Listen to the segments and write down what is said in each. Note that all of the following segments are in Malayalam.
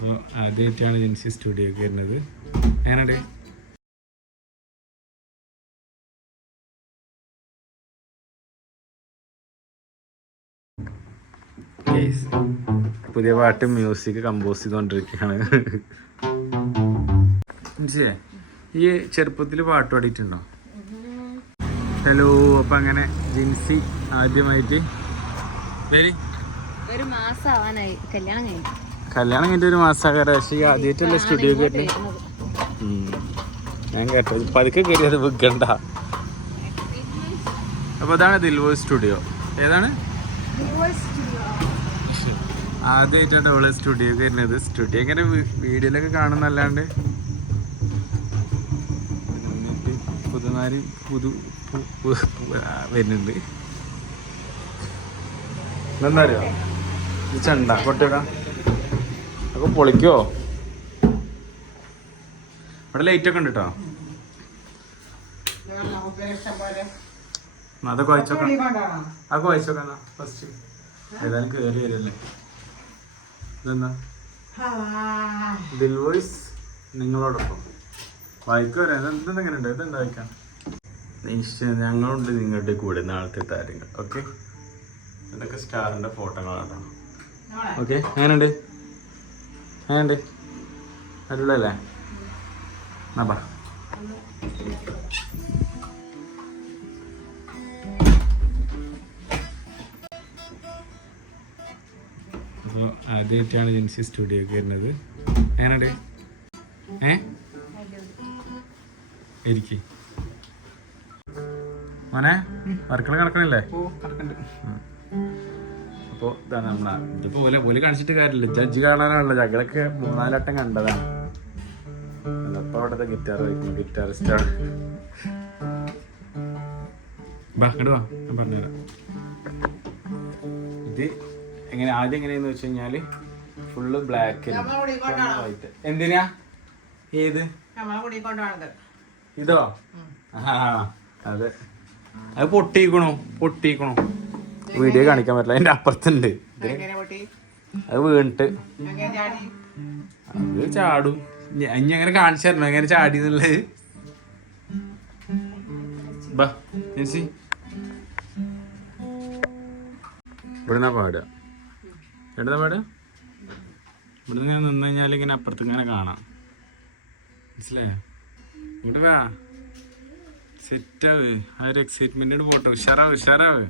അപ്പോൾ ആദ്യമായിട്ടാണ് ജെൻസി സ്റ്റുഡിയോക്ക് വരുന്നത്. എങ്ങനെയുണ്ട്? പുതിയ പാട്ട് മ്യൂസിക് കമ്പോസ് ചെയ്തുകൊണ്ടിരിക്കുകയാണ് മനസ്സിലേ ഈ ചെറുപ്പത്തിൽ പാട്ട് പാടിയിട്ടുണ്ടോ? ഹലോ അപ്പം അങ്ങനെ ജിൻസി ആദ്യമായിട്ട്. ഒരു മാസം ആവാനായി കല്യാണം കഴിഞ്ഞു. കല്യാണം കഴിഞ്ഞ ഒരു മാസമാകാറ് പക്ഷേ ഈ ആദ്യമായിട്ടല്ലേ സ്റ്റുഡിയോ കയറി ഞാൻ കേട്ടോ പതുക്കെ കയറിയത് വിൽക്കണ്ട അപ്പോൾ അതാണ് ദിൽവോ സ്റ്റുഡിയോ ഏതാണ്? ആദ്യമായിട്ടാണ് അവൾ സ്റ്റുഡിയോ കയറുന്നത് സ്റ്റുഡിയോ ഇങ്ങനെ വീഡിയോയിലൊക്കെ കാണുന്നല്ലാണ്ട്. പുതുനാരി പുതു വരുന്നുണ്ട്. എന്താ അറിയോ? ചണ്ട. കൊട്ടേക്കാം അപ്പൊ പൊളിക്കോ? ഇവിടെ ലൈറ്റ് ഒക്കെ ഉണ്ട് കേട്ടോ അതൊക്കെ വായിച്ചോക്കാം അതൊക്കെ വായിച്ചോക്കാം ഫസ്റ്റ് ഏതായാലും കയറി വരല്ലേ. ഇതെന്താ? ദിൽവോയ്സ് നിങ്ങളോടൊപ്പം. വായിക്കോ ഇതെന്തെങ്ങനെ ഉണ്ട്? ഇതെന്താ വായിക്കാം നിശ്ചയം ഞങ്ങളുണ്ട് നിങ്ങളുടെ കൂടെ. നാളത്തെ താരങ്ങൾ. ഓക്കെ ഇതൊക്കെ സ്റ്റാറിന്റെ ഫോട്ടോകളാണ് ഓക്കെ എങ്ങനെയുണ്ട്? എങ്ങനെയുണ്ട്? അടിപൊളിയല്ലേ എന്നാ അപ്പോൾ ആദ്യമായിട്ടാണ് ജെൻസി സ്റ്റുഡിയോക്ക് വരുന്നത്. എങ്ങനെയുണ്ട്? ഏ? ഇരിക്കി. മോനെ വർക്കുകൾ നടക്കണില്ലേ? അപ്പോൾ ഇതാണ് നമ്മളെ ഇതിപ്പോൾ പോലെ പോലെ കാണിച്ചിട്ട് കാര്യമില്ല. ജഡ്ജ് കാണാനാണല്ലോ. ഞങ്ങളൊക്കെ മൂന്നാലട്ടം കണ്ടതാണ്. അപ്പൊ അവിടുത്തെ ഗിറ്റാർ വയ്ക്കുന്നു. ഗിറ്റാറിസ്റ്റാണ് ബാ ഇങ്ങോട്ട് വാ. ഞാൻ പറഞ്ഞുതരാം. ഇത് എങ്ങനെ ആദ്യം എങ്ങനെയാന്ന് വെച്ച് കഴിഞ്ഞാൽ ഫുള്ള് ബ്ലാക്ക് വൈറ്റ് എന്തിനാ? ഏത്? ഇതോ? ആ അതെ. അത് പൊട്ടിക്കണോ പൊട്ടിക്കണു വീഡിയോ കാണിക്കാൻ പറ്റില്ല. എന്റെ അപ്പുറത്തുണ്ട്. അത് വീണിട്ട്. അത് ചാടും. ഞാൻ ഇനി അങ്ങനെ കാണിച്ചു തരണം? എങ്ങനെ ചാടി എന്നുള്ളത്? ഇവിടുന്നാ പാടുക. എവിടുന്നാ പാടുക? ഇവിടുന്ന് ഞാൻ നിന്ന് കഴിഞ്ഞാൽ ഇങ്ങനെ അപ്പുറത്ത് ഇങ്ങനെ കാണാം. മനസ്സിലായോ? ഇങ്ങോട്ട് വാ. സെറ്റാവ് ആ ഒരു എക്സൈറ്റ്മെന്റ് പോട്ടെ. ഉഷാറാവ് ഉഷാറാവ്.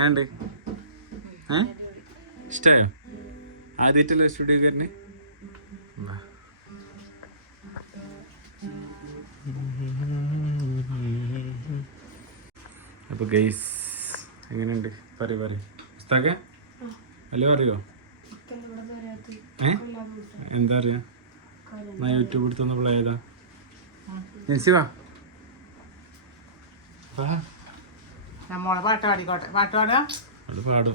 ഏണ്ട് ഏ ഇഷ്ടമായോ ആദ്യമായിട്ടല്ലേ സ്റ്റുഡിയോ കയറിന് അപ്പോൾ അപ്പൊ ഗൈസ് എങ്ങനെയുണ്ട്? പറയൂ പറയൂ. പുസ്തക അല്ലേ പറയോ? ഏ? എന്താ അറിയാ? ഞാൻ യൂട്യൂബ് എടുത്തൊന്ന് പ്ലേ ചെയ്താ വാ. നമ്മളെ പാട്ട് പാടിക്കോട്ടെ. പാട്ട് അത് പാടും.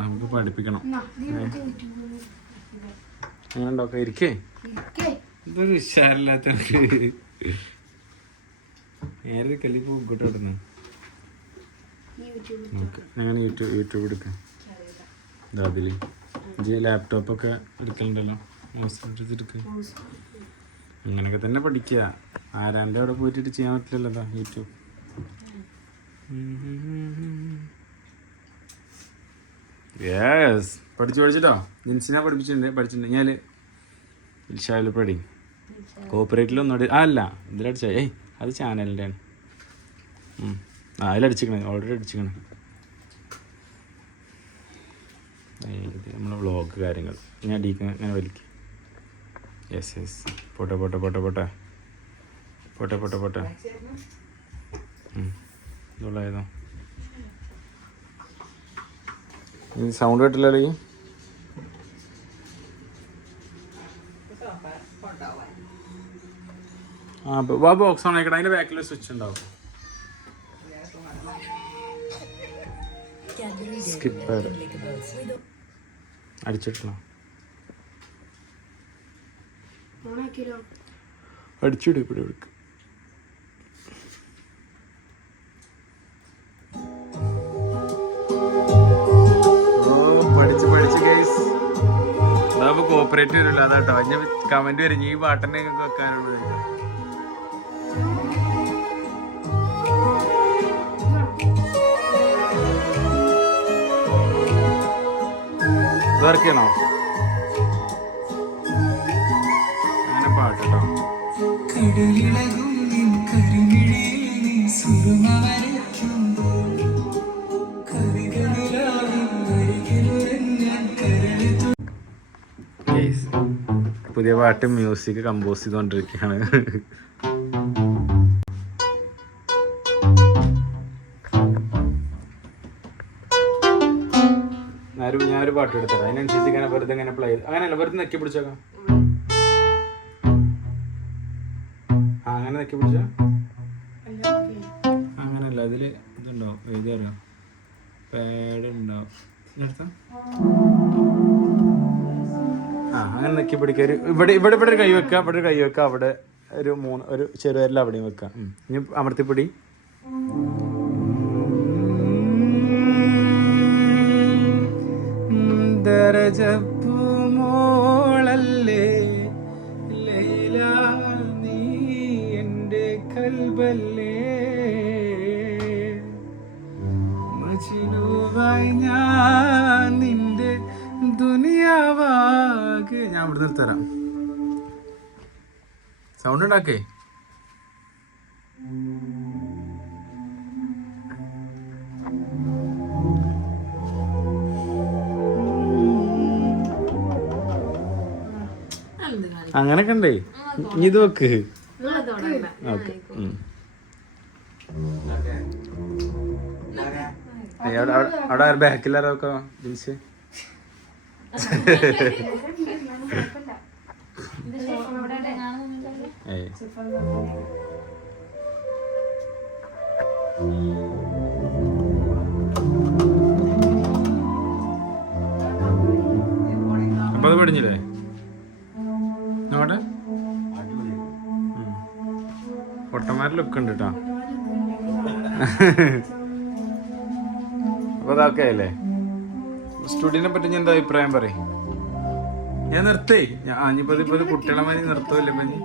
നമുക്ക് പഠിപ്പിക്കണം. ഇരിക്കേ ഇതൊരു ഉഷാറില്ലാത്ത നേരെ നോക്ക്. ഞാൻ യൂട്യൂബ് യൂട്യൂബ് എടുക്കാം? ഇതാ അതിൽ. ഇജ്ജ് ലാപ്ടോപ്പൊക്കെ എടുക്കലുണ്ടല്ലോ? മൗസ് എടുക്ക്. അങ്ങനെയൊക്കെ തന്നെ പഠിക്കുക. ആരാന്റെ അവിടെ പോയിട്ട് ചെയ്യാൻ പറ്റില്ലല്ലോ യൂട്യൂബ്. യെസ് പഠിച്ചു പഠിച്ചിട്ടോ? ജിൻസിനെ പഠിപ്പിച്ചിട്ടുണ്ട് പഠിച്ചിട്ടുണ്ട്. ഞാൻ ഇൽഷാവിൽ പഠി. കോപ്പറേറ്റിലൊന്നും അടി ആ അല്ല. ഇതിലടിച്ച ഏയ് അത് ചാനലിന്റെ ആണ് ആ അതിലടിച്ചിക്കണേ. ഓൾറെഡി അടിച്ചിക്കണേ. ഇത് നമ്മളെ വ്ളോഗ് കാര്യങ്ങൾ. ഞാൻ അടിക്കുന്ന ഞാൻ വലിക്കും. യെസ് യെസ് പോട്ടെ പോട്ടെ പോട്ടെ പോട്ടെ. പോട്ടെ പോട്ടെ പോട്ടെ. ഇതുള്ളതായതോ സൗണ്ട് കേട്ടില്ലല്ലോ ഈ ആ ബോക്സ് ഓൺ ആയിക്കട്ടെ. അതിന്റെ ബാക്കിൽ സ്വിച്ച് ഉണ്ടാവും. സ്കിപ്പ് അടിച്ചിട്ടില്ല. അടിച്ചിടും ഇവിടെ എടുക്കും. കോപ്പറേറ്റ് വരില്ല. അതാട്ടോ. ഞാൻ കമന്റ് വരും. ഈ പാട്ടന്നെ നിങ്ങൾക്ക് വെക്കാനുള്ളത് ണോ അങ്ങനെ പാട്ട് നീ Guys, പുതിയ പാട്ട് മ്യൂസിക് കമ്പോസ് ചെയ്തുകൊണ്ടിരിക്കുകയാണ് ഞാനൊരു പാട്ട് എടുത്തത് അതിനനുസരിച്ച് ഇങ്ങനെ വെറുതെ ഇങ്ങനെ പ്ലേ ചെയ്ത് അങ്ങനെയല്ല വെറുതെ നെക്കി പിടിച്ചോക്കാം. അങ്ങനെ നെക്കി പിടിച്ച. അങ്ങനല്ല അതിൽ ഇതുണ്ടാവും എഴുതിയാലോ പാഡ് ഉണ്ടാവും ഇതെടുത്തോ? ആ അങ്ങനെ നെക്കി പിടിക്കുക. ഒരു ഇവിടെ ഇവിടെ ഇവിടെ ഒരു കൈ വെക്കുക. ഇവിടെ ഒരു കൈ വെക്കുക. അവിടെ ഒരു മൂന്ന് ഒരു ചെറുതല്ല അവിടെയും വെക്കാം ഉം. ഇനി അമർത്തിപ്പിടി. ദരജപ്പൂമോളല്ലേ? ലൈല നീ കൽബല്ലേ? ഞാൻ ഞാൻ ഇവിടെ നിർത്തരാം സൗണ്ട് ഉണ്ടാക്കേ? അങ്ങനൊക്കെ ഉണ്ടേ? ഇത് വെക്ക്. ഓക്കെ. അവിടെ ബാക്കിലാരൊക്കെ ജിൻസ് അപ്പൊ അത് പഠിഞ്ഞില്ലേ നോട്ടെ പൊട്ടന്മാരുടെ ലുക്ക് ഉണ്ട് കേട്ടോ അപ്പൊ അതൊക്കെ അല്ലേ സ്റ്റുഡിയോനെ പറ്റി ഞാൻ എന്താ അഭിപ്രായം പറയും? ഞാൻ നിർത്തേ. ഞാൻ ഇനിയിപ്പോ ഇതിപ്പോ ഇത് കുട്ടികളെ മതി നിർത്തുമല്ലേ പനി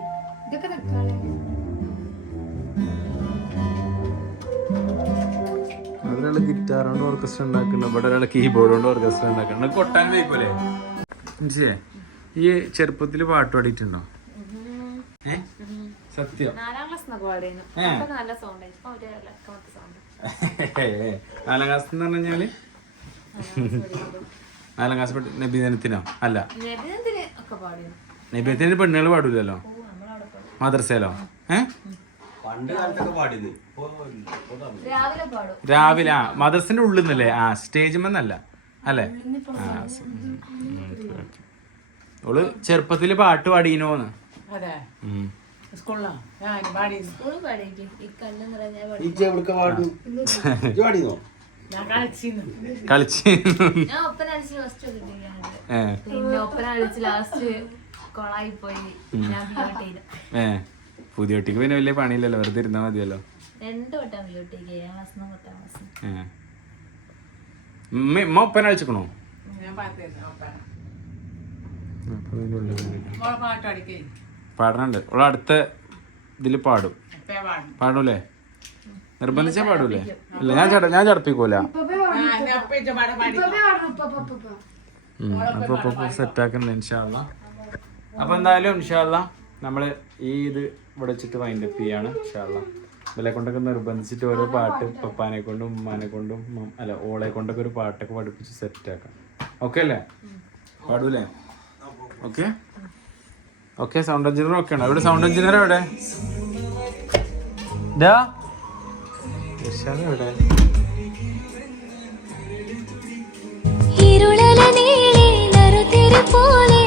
അതിലൊരാൾ ഗിറ്റാർ കൊണ്ട് ഓർക്കസ്ട്ര ഉണ്ടാക്കുന്നു ഇവിടെ ഒരാൾ കീബോർഡ് കൊണ്ട് ഓർക്കസ്ട്ര ഉണ്ടാക്കുന്നു കൊട്ടാൻ വയ്ക്കൂലേ? മനസ്സിലേ ഈ ചെറുപ്പത്തിൽ പാട്ട് പാടിയിട്ടുണ്ടോ? സത്യം. ഇപ്പൊ നാലാം ക്ലാസ് എന്ന് പറഞ്ഞാൽ? നാലാം ക്ലാസ് നബിദിനത്തിനോ? അല്ല. നബിദിനത്തിന് പെണ്ണുകൾ പാടില്ലല്ലോ മദ്രസയിലോ? രാവിലെ പാടും. രാവിലെ ആ മദ്രസിന്റെ ഉള്ളിൽ നിന്നല്ലേ ആ സ്റ്റേജ് മെന്നല്ല അല്ലേ. ഓൾ ചെറുപ്പത്തിൽ പാട്ട് പാടീനോന്ന്. കളിച്ചിരുന്നു പിന്നെ ഒപ്പന അടിച്ച് ലാസ്റ്റ് കൊളായി പോയി ഞാൻ ചെയ്തു ഏ. പുതിയ ഒട്ടിക്ക് പിന്നെ വലിയ പണിയില്ലല്ലോ. വെറുതെ ഇരുന്നാ മതിയല്ലോ. രണ്ട് വട്ടം ചെയ്ത് ഏഴാം പത്താം ഉമ്മ ഉമ്മ ഒപ്പന അടിക്കേ പാടണുണ്ട്. ഓൾ അടുത്ത ഇതിൽ പാടും. പാടൂലേ? നിർബന്ധിച്ചാ പാടൂലേ? ഇല്ല ഞാൻ ചട ഞാൻ ചടപ്പിക്കൂല. ഞാൻ അപ്പേച്ച പാടെ പാടി ഉം. അപ്പൊ ഇപ്പൊ സെറ്റാക്കണ്ട ഇൻഷാല്ല അപ്പൊ എന്തായാലും ഇൻഷാല്ല നമ്മൾ ഈ ഇത് ഇവിടെ വെച്ചിട്ട് വൈൻഡ് അപ്പ് ചെയ്യാണ് ഇൻഷാല്ല ഇവരെ കൊണ്ടൊക്കെ നിർബന്ധിച്ചിട്ട് ഓരോ പാട്ട് പപ്പാനെ കൊണ്ടും ഉമ്മാനെ കൊണ്ടും അല്ല ഓളെ കൊണ്ടൊക്കെ ഒരു പാട്ടൊക്കെ പഠിപ്പിച്ച് സെറ്റാക്കാം ഓക്കെ അല്ലേ? പാടൂലേ? Okay okay sound engineer okay ആണ്. എവിടെ? സൗണ്ട് എഞ്ചിനീയർ എവിടെ എവിടെ திரு போலே